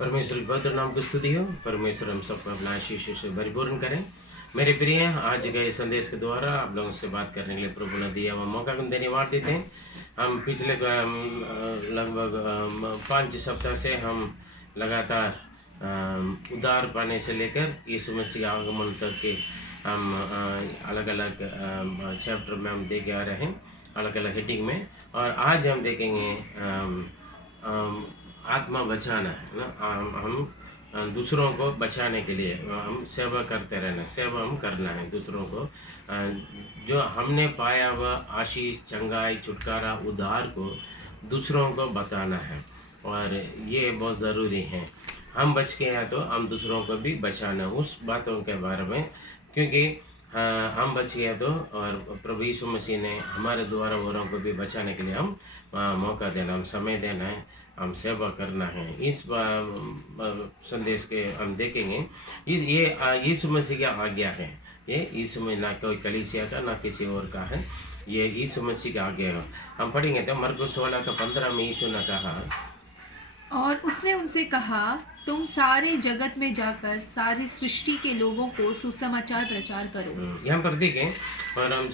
परमेश्वर के पवित्र नाम की स्तुति हो। परमेश्वर हम सबको अपना आशीष से भरपूर्ण करें। मेरे प्रिय, आज के संदेश के द्वारा आप लोगों से बात करने के लिए प्रभु ने दिया हुआ मौका हम धन्यवाद देते हैं। हम पिछले लगभग 5 सप्ताह से हम लगातार उद्धार पाने से लेकर यीशु मसीह आगमन तक के हम अलग अलग चैप्टर में हम देखे आ रहे हैं, अलग अलग हेडिंग में। और आज हम देखेंगे आत्मा बचाना है ना। हम दूसरों को बचाने के लिए हम सेवा करते रहना, सेवा हम करना है दूसरों को। जो हमने पाया हुआ आशीष, चंगाई, छुटकारा, उद्धार को दूसरों को बताना है, और ये बहुत ज़रूरी है। हम बच के हैं तो हम दूसरों को भी बचाना उस बातों के बारे में, क्योंकि हम बच गए तो, और प्रभु यीशु मसीह ने हमारे द्वारा औरों को भी बचाने के लिए हम मौका देना, हम समय देना है, हम सेवा करना है। इस संदेश के हम देखेंगे ये यीशु मसीह की आज्ञा है। ये यीशु में ना कोई कलीसिया का ना किसी और का है, ये यीशु मसीह की आज्ञा है। हम पढ़ेंगे तो मरकुस 16:15 में यीशु ने कहा, और उसने उनसे कहा, तुम सारे जगत में जाकर सारी सृष्टि के लोगों को सुसमाचार प्रचार करो। यहाँ पर देखें, और हम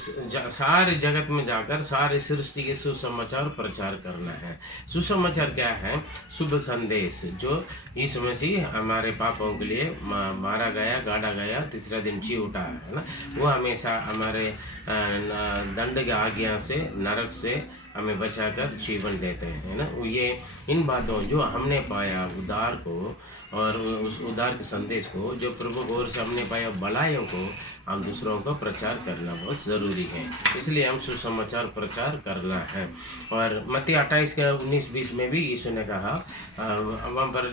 सारे जगत में जाकर सारे सृष्टि के सुसमाचार प्रचार करना है। सुसमाचार क्या है? शुभ संदेश, जो यीशु मसीह हमारे पापों के लिए मारा गया, गाड़ा गया, तीसरा दिन जी उठा है ना। वो हमेशा हमारे दंड की आज्ञा से, नरक से हमें बचाकर जीवन देते हैं ना। ये इन बातों जो हमने पाया उद्धार को, और उस उद्धार के संदेश को जो प्रभु की ओर से हमने पाया भलाइयों को हम दूसरों को प्रचार करना बहुत ज़रूरी है। इसलिए हम सुसमाचार प्रचार करना है। और मत्ती 28:19-20 में भी यीशु ने कहा, वहाँ पर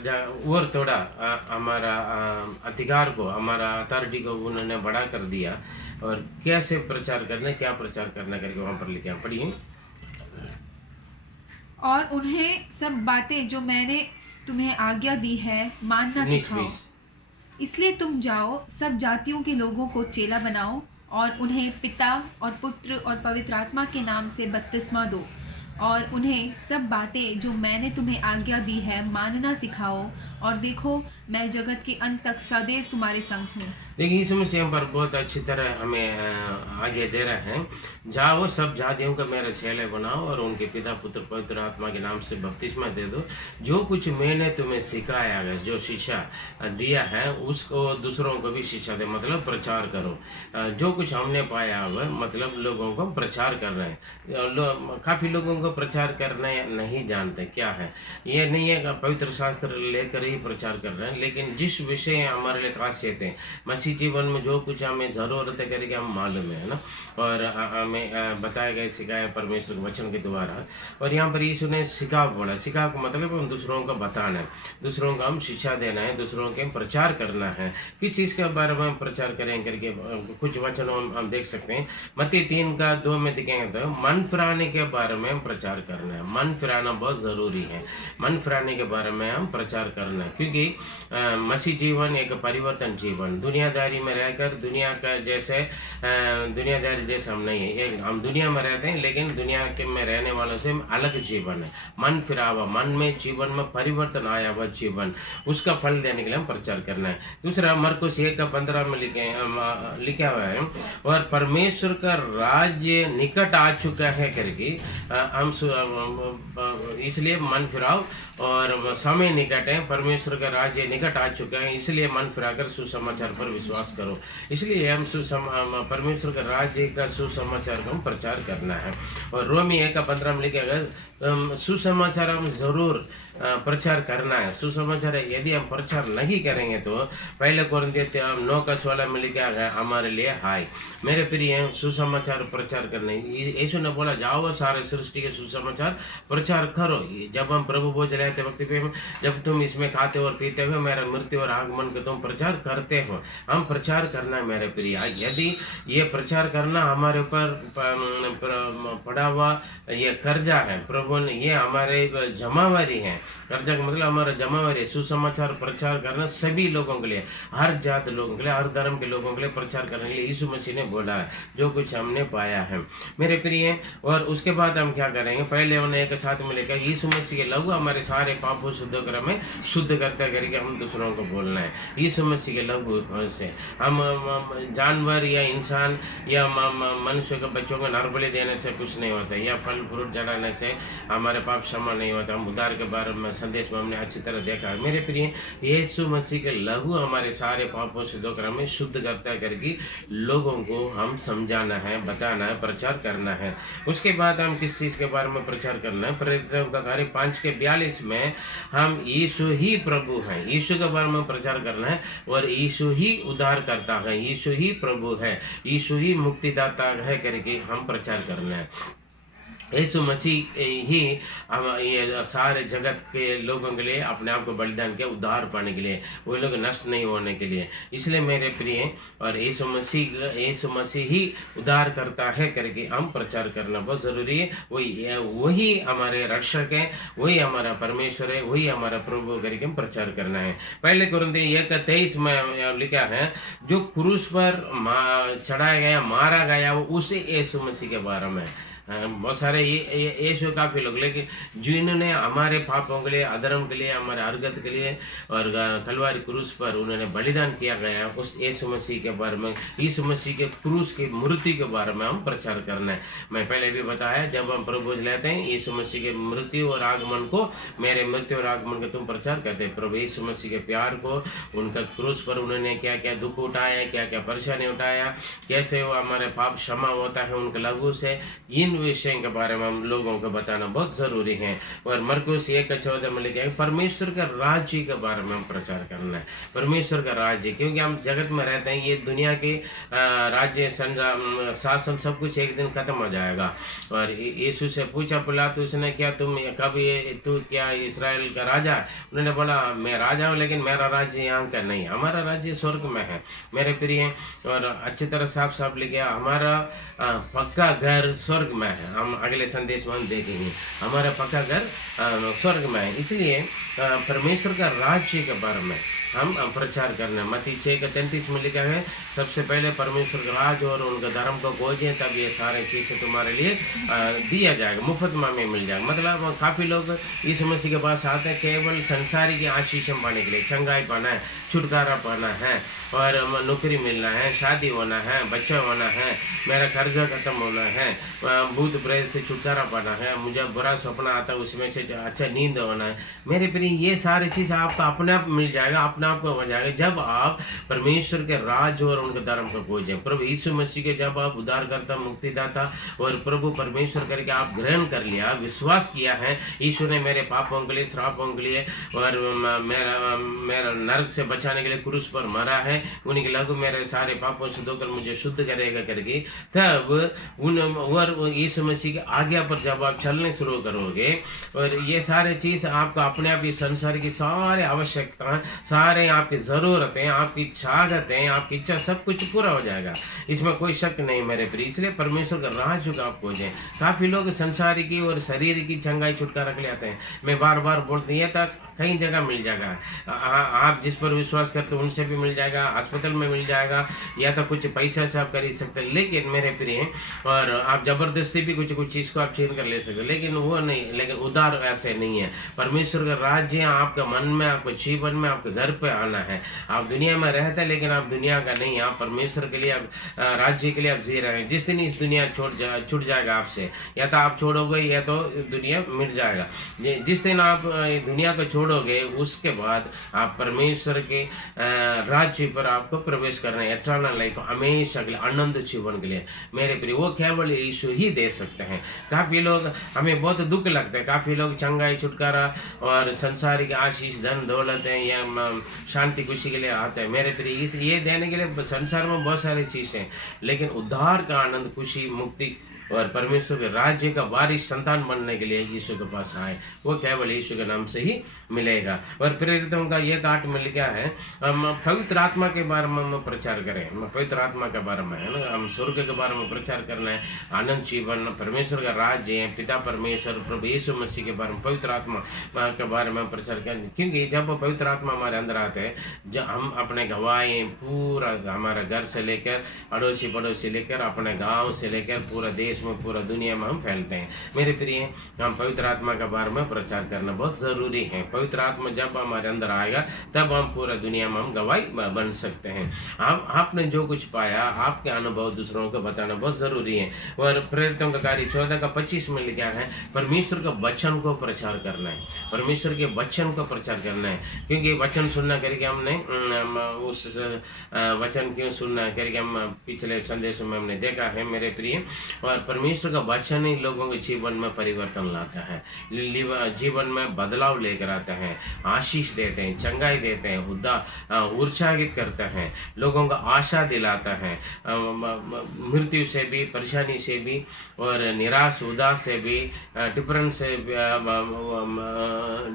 और थोड़ा हमारा अधिकार को, हमारा अथॉरिटी को उन्होंने बढ़ा कर दिया, और कैसे प्रचार करना, क्या प्रचार करना करके वहाँ पर लिखा। पढ़िए, और उन्हें सब बातें जो मैंने तुम्हें आज्ञा दी है मानना सिखाओ। इसलिए तुम जाओ, सब जातियों के लोगों को चेला बनाओ, और उन्हें पिता और पुत्र और पवित्र आत्मा के नाम से बपतिस्मा दो, और उन्हें सब बातें जो मैंने तुम्हें आज्ञा दी है मानना सिखाओ। और देखो, मैं जगत के अंत तक सदैव तुम्हारे संग हूँ। देखिए, यीशु मसीह पर बहुत अच्छी तरह हमें आगे दे रहे हैं, जाओ सब जातियों का मेरे चेले बनाओ, और उनके पिता, पुत्र, पवित्र आत्मा के नाम से बपतिस्मा दे दो। जो कुछ मैंने तुम्हें सिखाया है, जो शिक्षा दिया है, उसको दूसरों को भी शिक्षा दे, मतलब प्रचार करो। जो कुछ हमने पाया हुआ, मतलब लोगों को प्रचार कर रहे हैं। काफ़ी लोगों को प्रचार करना नहीं जानते क्या है। ये नहीं है कि पवित्र शास्त्र लेकर ही प्रचार कर रहे हैं, लेकिन जिस विषय हमारे लिए खासियत है, मसीह जीवन में जो कुछ हमें ज़रूरत है करके हम मालूम है ना, और हमें बताया गया, सिखाया परमेश्वर के वचन के द्वारा। और यहाँ पर यीशु ने सिखाव बोला। सिखाव का मतलब हम दूसरों को बताना है, दूसरों को हम शिक्षा देना है, दूसरों के प्रचार करना है। किस चीज़ के बारे में हम प्रचार करें करके कुछ वचनों हम देख सकते हैं। मत्ती 3:2 में दिखेंगे तो मन फिराने के बारे में हम प्रचार करना है। मन फिराना बहुत ज़रूरी है। मन फिराने के बारे में हम प्रचार करना है, क्योंकि मसीह जीवन एक परिवर्तन जीवन, दुनियादारी में रहकर दुनिया का जैसे दुनियादारी जैसे हम नहीं है। हम दुनिया में रहते हैं, लेकिन दुनिया के में रहने वालों से अलग जीवन है। मन फिरा हुआ, मन में जीवन में परिवर्तन आया हुआ जीवन, उसका फल देने के लिए हम प्रचार करना है। दूसरा, मरकुस 1:15 में लिखा हुआ है, और परमेश्वर का राज्य निकट आ चुका है करके हम इसलिए मन फिराओ, और समय निकट है, परमेश्वर का राज्य निकट आ चुका है, इसलिए मन फिराकर सुसमाचार पर विश्वास करो। इसलिए हम परमेश्वर का राज्य का सुसमाचार का प्रचार करना है। और रोमी 1:15 में लिखेगा, सुसमाचार हम जरूर प्रचार करना है। सुसमाचार यदि हम प्रचार नहीं करेंगे तो पहले कोरिन्थियों 9:16 में लिखा है हमारे लिए हाय। मेरे प्रिय, सुसमाचार प्रचार करने, यीशु ने बोला, जाओ सारे सृष्टि के सुसमाचार प्रचार करो। जब हम प्रभु भोज रहते वक्त पे, जब तुम इसमें खाते और पीते हो, मेरा मृत्यु और आगमन को तुम प्रचार करते हो। हम प्रचार करना है मेरे प्रिय। यदि ये प्रचार करना हमारे ऊपर पड़ा हुआ ये कर्जा है, प्रभु ने ये हमारे जमावारी है, कर्जा का मतलब हमारा जमा हुआ सुसमाचार प्रचार करना सभी लोगों के लिए, हर जात लोगों के लिए, हर धर्म के लोगों के लिए प्रचार करने के लिए यीशु मसीह ने बोला है, जो कुछ हमने पाया है मेरे प्रिय। और उसके बाद हम क्या करेंगे, पहले उन्हें एक साथ में लेकर यीशु मसीह के लहू हमारे सारे पापों शुद्ध कर में शुद्ध करते करके हम दूसरों को बोलना है। यीशु मसीह के लहू से हम जानवर या इंसान या मनुष्य के बच्चों को नर बलि देने से कुछ नहीं होता, या फल फ्रूट चढ़ाने से हमारे पाप क्षमा नहीं होता। हम उद्धार के बारे में संदेश में हमने अच्छी तरह देखा है मेरे प्रिय। यीशु मसीह के लहू हमारे सारे पापों से धोकर हमें शुद्ध करता करके लोगों को हम समझाना है, बताना है, प्रचार करना है। उसके बाद हम किस चीज़ के बारे में प्रचार करना है, प्रेरितों का कार्य 5:42 में हम यीशु ही प्रभु हैं, यीशु के बारे में प्रचार करना है। और यीशु ही उद्धार करता है, यीशु ही प्रभु है, यीशु ही मुक्तिदाता है करके हम प्रचार करना है। यीशु मसीह ही हम ये सारे जगत के लोगों के लिए अपने आप को बलिदान किया, उद्धार पाने के लिए, वो लोग नष्ट नहीं होने के लिए। इसलिए मेरे प्रिय, और यीशु मसीह ही उद्धार करता है करके हम प्रचार करना बहुत ज़रूरी है। वही हमारे रक्षक है, वही हमारा परमेश्वर है, वही हमारा प्रभु करके हम प्रचार करना है। पहले कुरिन्थियों 1:23 में लिखा है, जो क्रूस पर चढ़ाया गया, मारा गया, वो उसी यीशु मसीह के बारे में। बहुत सारे यीशु काफ़ी लोग, लेकिन जिन्होंने हमारे पापों के लिए, अधर्म के लिए, हमारे हरकत के लिए और कलवारी क्रूस पर उन्होंने बलिदान किया गया, उस यीशु मसीह के बारे में, यीशु मसीह के क्रूस की मृत्यु के बारे में हम प्रचार करना है। मैं पहले भी बताया, जब हम प्रभु लेते हैं यीशु मसीह के मृत्यु और आगमन को, मेरे मृत्यु और आगमन का तुम प्रचार करते हैं, प्रभु यीशु मसीह के प्यार को, उनका क्रूस पर उन्होंने क्या क्या दुख उठाया, क्या क्या परेशानी उठाया, कैसे वो हमारे पाप क्षमा होता है उनके लहू से, इन विषयों के बारे में हम लोगों को बताना बहुत ज़रूरी है। और मरकुस 1:14 में लिखा है, परमेश्वर का राज्य के बारे में हम प्रचार करना है, परमेश्वर का राज्य, क्योंकि हम जगत में रहते हैं, ये दुनिया के राज्य शासन सब कुछ एक दिन खत्म हो जाएगा। और यीशु से पूछा पिलातुस ने, क्या तू क्या इस्राएल का राजा है? उन्होंने बोला, मैं राजा हूँ, लेकिन मेरा राज्य यहाँ का नहीं, हमारा राज्य स्वर्ग में है मेरे प्रिय। और अच्छी तरह साफ साफ लिखे, हमारा पक्का घर स्वर्ग में है। हम अगले संदेश में हम देखेंगे, हमारा पक्का घर स्वर्ग में है। इसलिए परमेश्वर का राज्य के बारे में हम प्रचार करना। मत्ती 6:33 में लिखा है, सबसे पहले परमेश्वर का राज और उनका धर्म को खोजें, तब ये सारे चीज़ें तुम्हारे लिए दिया जाएगा, मुफ्त में हमें मिल जाएगा। मतलब काफ़ी लोग यीशु मसीह के पास आते हैं केवल संसारी की आशीष पाने के लिए, चंगाई पाना है, छुटकारा पाना है, और नौकरी मिलना है, शादी होना है, बच्चा होना है, मेरा कर्जा खत्म होना है, भूत प्रेत से छुटकारा पाना है, मुझे बुरा सपना आता है उसमें से अच्छा नींद होना है। मेरे प्रिय, ये सारी चीज़ आपको अपने आप मिल जाएगा, अपने आप को हो जाएगा, जब आप परमेश्वर के राज और उनके धर्म को खोजें। प्रभु यीशु मसीह के जब आप उद्धारकर्ता, मुक्तिदाता और प्रभु परमेश्वर करके आप ग्रहण कर लिया, विश्वास किया है, यीशु ने मेरे पापों के लिए, श्रापों के लिए और मेरा नरक से बचाने के लिए क्रूस पर मरा है, उनके लहू मेरे सारे पापों से धोकर मुझे शुद्ध करेगा करके, तब यीशु मसीह की आज्ञा पर जब आप चलने शुरू करोगे, और ये सारे चीज़ आपको अपने आप, इस संसार की सारे आवश्यकता, सारे आपकी ज़रूरतें, आपकी चाहतें, आपकी इच्छा, सब कुछ पूरा हो जाएगा, इसमें कोई शक नहीं मेरे प्रिय। इसलिए परमेश्वर का राज को आप खोजें। काफ़ी लोग संसारी की और शरीर की चंगाई छुटकारा के लिए आते हैं। मैं बार बार बोलती हूँ, तक कई जगह मिल जाएगा, आप जिस पर विश्वास करते हो उनसे भी मिल जाएगा, अस्पताल में मिल जाएगा, या तो कुछ पैसा से आप खरीद सकते हैं, लेकिन मेरे प्रिय, और आप ज़बरदस्ती भी कुछ चीज़ को आप छीन कर ले सकते हो, लेकिन वो नहीं, लेकिन उधार ऐसे नहीं है। परमेश्वर का राज्य आपके मन में, आपके जीवन में, आपके घर पे आना है। आप दुनिया में रहते हैं, लेकिन आप दुनिया का नहीं, आप परमेश्वर के लिए, आप राज्य के लिए आप जी रहे हैं। जिस दिन इस दुनिया छूट जाएगा आपसे, या तो आप छोड़ोगे या तो दुनिया मिट जाएगा। जिस दिन आप दुनिया को छोड़ोगे, उसके बाद आप परमेश्वर के राज्य पर आपको प्रवेश करना है, एटर्नल लाइफ, हमेशा के लिए, आनंद जीवन के लिए मेरे प्रिय, वो केवल यीशु ही दे सकते हैं। काफ़ी लोग, हमें बहुत दुख लगता है, काफ़ी लोग चंगाई, छुटकारा और संसारिक आशीष, धन दौलत है या शांति खुशी के लिए आते हैं मेरे प्रिय। इस ये देने के लिए संसार में बहुत सारी चीज़ें हैं, लेकिन उद्धार का आनंद, खुशी, मुक्ति और परमेश्वर के राज्य का वारिस संतान बनने के लिए यीशु के पास आए। वो केवल यीशु के नाम से ही मिलेगा। और प्रेरितों का 1:8 में लिखा है, हम पवित्र आत्मा के बारे में हम प्रचार करें। पवित्र आत्मा के बारे में है ना, हम स्वर्ग के बारे में प्रचार करना है, आनंद जीवन, परमेश्वर का राज्य है, पिता परमेश्वर, प्रभु यीशु मसीह के बारे में, पवित्र आत्मा के बारे में प्रचार करें। क्योंकि जब पवित्र आत्मा हमारे अंदर आते हैं, जब हम अपने गवाही पूरा हमारे घर से लेकर अड़ोसी पड़ोसी लेकर अपने गांव से लेकर पूरा देश में, पूरा दुनिया में हम फैलते हैं। मेरे प्रिय, हम पवित्र आत्मा के बारे में प्रचार करना बहुत ज़रूरी है। पवित्र आत्मा जब हमारे अंदर आएगा तब हम पूरा दुनिया में हम गवाही बन सकते हैं। आपने जो कुछ पाया, आपके अनुभव दूसरों को बताना बहुत ज़रूरी है। और प्रेरितों का कार्य 14:25 में लिखा है, परमेश्वर के वचन को प्रचार करना है, परमेश्वर के वचन को प्रचार करना है। क्योंकि वचन सुनना करके हमने उस वचन क्यों सुनना करके हम पिछले संदेशों में हमने देखा है मेरे प्रिय। और परमेश्वर का वचन ही लोगों के जीवन में परिवर्तन लाता है, जीवन में बदलाव लेकर आता है, आशीष देते हैं, चंगाई देते हैं, उत्साहित करते हैं, लोगों को आशा दिलाता है, मृत्यु से भी, परेशानी से भी, और निराश उदास से भी,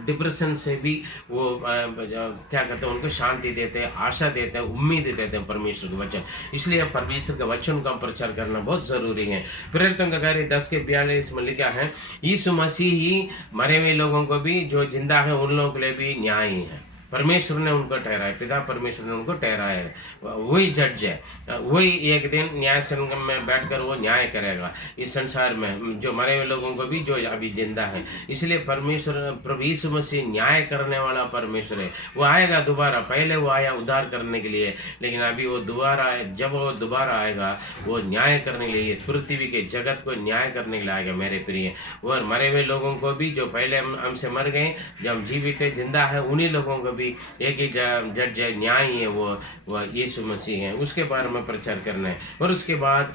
डिप्रेशन से भी वो क्या करते हैं, उनको शांति देते हैं, आशा देते हैं, उम्मीद देते हैं परमेश्वर के वचन। इसलिए परमेश्वर के वचन का प्रचार करना बहुत ज़रूरी है। प्रेरितों का कार्य 10:42 में लिखा है, यीशु मसीह ही मरे हुए लोगों को भी, जो जिंदा है उन लोगों के लिए भी न्याय है। परमेश्वर ने उनको ठहराया, पिता परमेश्वर ने उनको ठहराया है, वही जज है, वही एक दिन न्याय संगम में बैठकर वो न्याय करेगा इस संसार में, जो मरे हुए लोगों को भी, जो अभी जिंदा है। इसलिए परमेश्वर, प्रभु यीशु मसीह न्याय करने वाला परमेश्वर है। वो आएगा दोबारा, पहले वो आया उद्धार करने के लिए, लेकिन अभी वो दोबारा, जब वो दोबारा आएगा वो न्याय करने के लिए, पृथ्वी के जगत को न्याय करने के लिए आएगा मेरे प्रिय। और मरे हुए लोगों को भी, जो पहले हमसे मर गए, जब हम जीवित है, जिंदा है, उन्हीं लोगों को भी एक ही जज है, न्याय है, वो यीशु मसीह है, उसके बारे में प्रचार करना है। और उसके बाद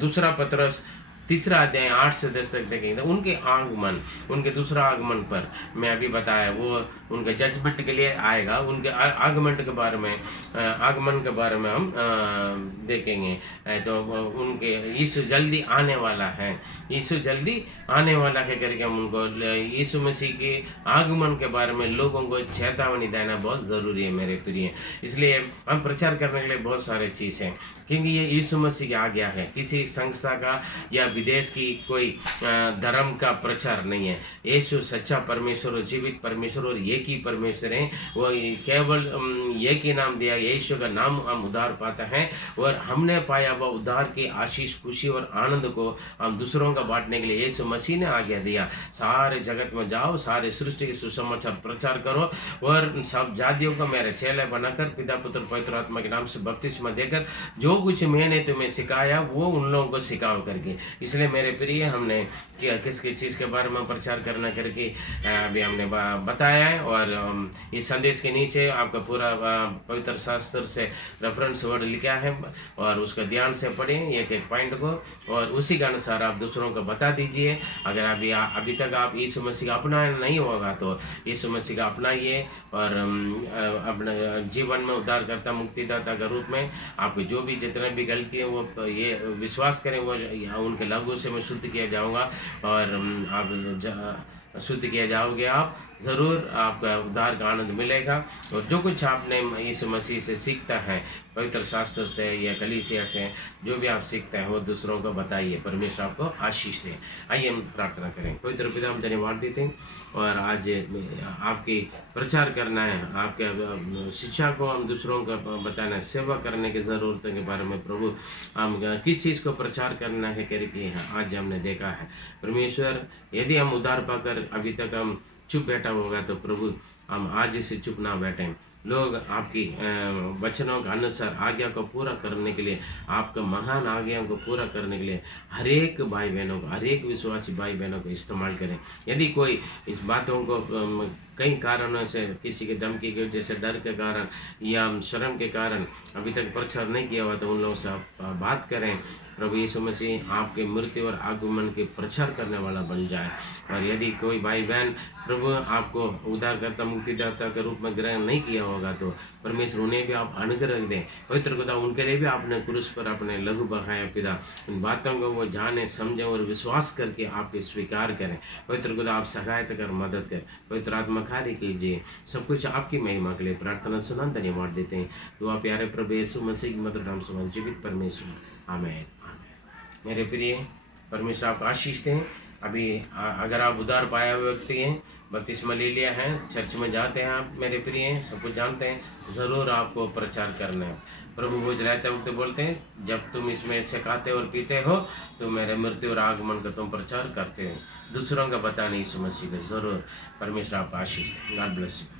दूसरा पत्रस 3 अध्याय 8 से 10 तक देखेंगे, उनके आगमन, उनके दूसरा आगमन पर मैं अभी बताया, वो उनके जजमेंट के लिए आएगा। उनके आगमन के बारे में, हम देखेंगे। तो उनके यीशु जल्दी आने वाला है, यीशु जल्दी आने वाला है करके हम उनको, यीशु मसीह के आगमन के बारे में लोगों को चेतावनी देना बहुत ज़रूरी है मेरे प्रिय। इसलिए हम प्रचार करने के लिए बहुत सारे चीज़ हैं, क्योंकि ये यीशु मसीह की आज्ञा है, किसी संस्था का या विदेश की कोई धर्म का प्रचार नहीं है। यीशु सच्चा परमेश्वर और जीवित परमेश्वर और एक ही परमेश्वर है। वो केवल एक ही नाम दिया, यीशु का नाम हम उद्धार पाता है, और हमने पाया वह उद्धार की आशीष, खुशी और आनंद को हम दूसरों का बांटने के लिए यीशु मसीह ने आज्ञा दिया, सारे जगत में जाओ, सारे सृष्टि के सुसमाचार प्रचार करो, और सब जातियों को मेरे चेले बनाकर पिता पुत्र पवित्र आत्मा के नाम से बपतिस्मा देकर जो कुछ मैंने तुम्हें सिखाया वो उन लोगों को सिखाओ करके। इसलिए मेरे प्रिय, हमने किस चीज़ के बारे में प्रचार करना करके अभी हमने बताया है। और इस संदेश के नीचे आपका पूरा पवित्र शास्त्र से रेफरेंस वर्ड लिखा है, और उसका ध्यान से पढ़ें एक एक पॉइंट को, और उसी के अनुसार आप दूसरों को बता दीजिए। अगर अभी तक आप यीशु मसीह का अपनाया नहीं होगा तो यीशु मसीह का अपनाइए, और अपने जीवन में उद्धारकर्ता मुक्तिदाता के रूप में आपको जो भी जितने भी गलती है वो ये विश्वास करें, वो उनके लहू से मैं शुद्ध किया जाऊँगा, और आप शुद्ध किया जाओगे, आप ज़रूर आपका उद्धार का आनंद मिलेगा। और जो कुछ आपने यीशु मसीह से सीखता है, पवित्र शास्त्र से या कलीसिया से, जो भी आप सीखते हैं वो दूसरों को बताइए। परमेश्वर आपको आशीष दे। आइए हम प्रार्थना करें। पवित्र पिता, हम धन्यवाद देते हैं, और आज आपकी प्रचार करना है, आपके शिक्षा को हम दूसरों को बताना है, सेवा करने की ज़रूरत के बारे में प्रभु हम किस चीज़ को प्रचार करना है करके आज हमने देखा है। परमेश्वर, यदि हम उद्धार पाकर अभी तक हम चुप बैठा होगा तो प्रभु हम आज से चुप ना बैठें। लोग आपकी वचनों के अनुसार आज्ञा को पूरा करने के लिए, आपका महान आज्ञाओं को पूरा करने के लिए हर एक भाई बहनों को, हर एक विश्वासी भाई बहनों को इस्तेमाल करें। यदि कोई इस बातों को कई कारणों से, किसी के धमकी के वजह से, डर के कारण या शर्म के कारण अभी तक प्रचार नहीं किया हुआ, तो उन लोगों से आप बात करें। प्रभु यीशु मसीह आपके मृत्यु और आगमन के प्रचार करने वाला बन जाए। और यदि कोई भाई बहन प्रभु आपको उद्धारकर्ता मुक्तिदाता के रूप में ग्रहण नहीं किया होगा होगा तो परमेश्वर उन्हें भी आप अनुग्रह दें। पवित्र खुदा उनके लिए भी आपने क्रूस पर अपने लहू बहाया पिता, उन बातों को वो जाने समझें और विश्वास करके आपके स्वीकार करें। पवित्र खुदा आप सहायता कर, मदद कर, पवित्र आत्मा कार्य कीजिए। सब कुछ आपकी महिमा के लिए प्रार्थना सुना धन्यवाद देते हैं। दुआ प्यारे प्रभु यीशु मसीह की मधुर नाम से जीवित परमेश्वर, आमीन। मेरे प्रिय, परमेश्वर आप आशीष दें। अभी अगर आप उद्धार पाया हुए व्यक्ति हैं, बपतिस्मा ले लिया है, चर्च में जाते हैं आप मेरे प्रिय, सब कुछ जानते हैं, ज़रूर आपको प्रचार करना है। प्रभु भोज रहते वक्त बोलते हैं, जब तुम इसमें से खाते और पीते हो तो मेरे मृत्यु और आगमन का तुम प्रचार करते हो। दूसरों का बताना यीशु मसीह का, ज़रूर। परमेश्वर आप आशीष दें। God bless you.